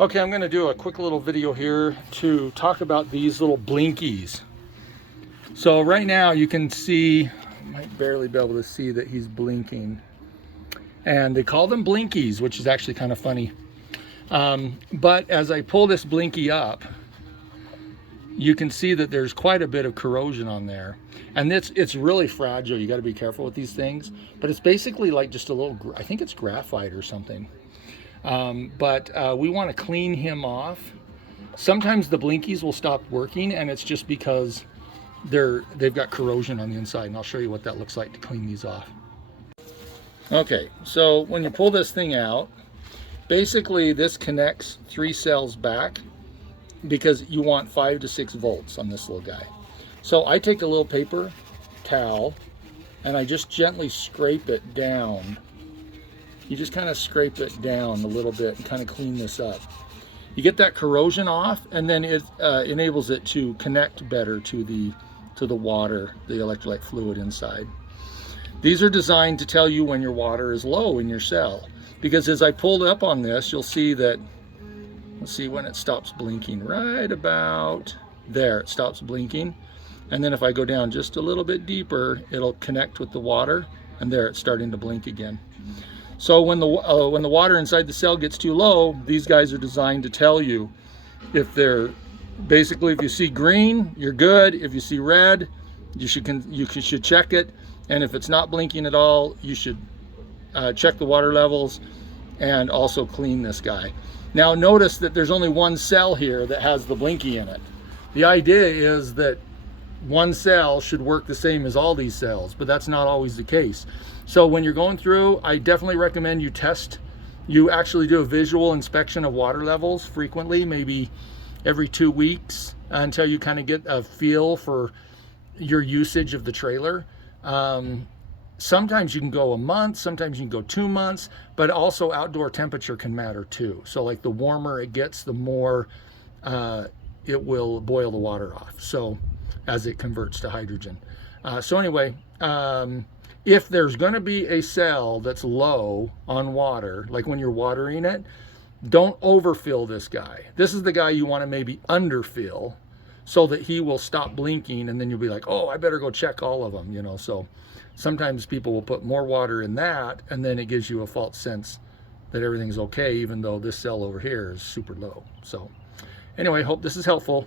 Okay, I'm going to do a quick little video here to talk about these little blinkies. So right now you can see, you might barely be able to see that he's blinking. And they call them blinkies, which is actually kind of funny. But as I pull this blinky up, you can see that there's quite a bit of corrosion on there. And it's really fragile. You got to be careful with these things. But it's basically like just a little, I think it's graphite or something. We want to clean him off. Sometimes the blinkies will stop working, and it's just because they've got corrosion on the inside, and I'll show you what that looks like to clean these off. Okay, so when you pull this thing out, basically this connects 3 cells back because you want 5 to 6 volts on this little guy. So I take a little paper towel and I just gently scrape it down. You just kind of scrape it down a little bit and kind of clean this up. You get that corrosion off, and then it enables it to connect better to the water, the electrolyte fluid inside. These are designed to tell you when your water is low in your cell, because as I pulled up on this, you'll see that, let's see when it stops blinking, right about there, it stops blinking. And then if I go down just a little bit deeper, it'll connect with the water, and there it's starting to blink again. So when the water inside the cell gets too low, these guys are designed to tell you if they're, basically if you see green, you're good. If you see red, you should check it. And if it's not blinking at all, you should check the water levels and also clean this guy. Now notice that there's only one cell here that has the blinky in it. The idea is that one cell should work the same as all these cells, but that's not always the case. So when you're going through, I definitely recommend you actually do a visual inspection of water levels frequently, maybe every 2 weeks, until you kind of get a feel for your usage of the trailer. Sometimes you can go a month, sometimes you can go 2 months, but also outdoor temperature can matter too. So like the warmer it gets, the more it will boil the water off, so as it converts to hydrogen. So anyway, if there's going to be a cell that's low on water, like when you're watering it, don't overfill this guy. This is the guy you want to maybe underfill so that he will stop blinking, and then you'll be like, oh, I better go check all of them, you know. So sometimes people will put more water in that, and then it gives you a false sense that everything's okay, even though this cell over here is super low. So anyway, hope this is helpful.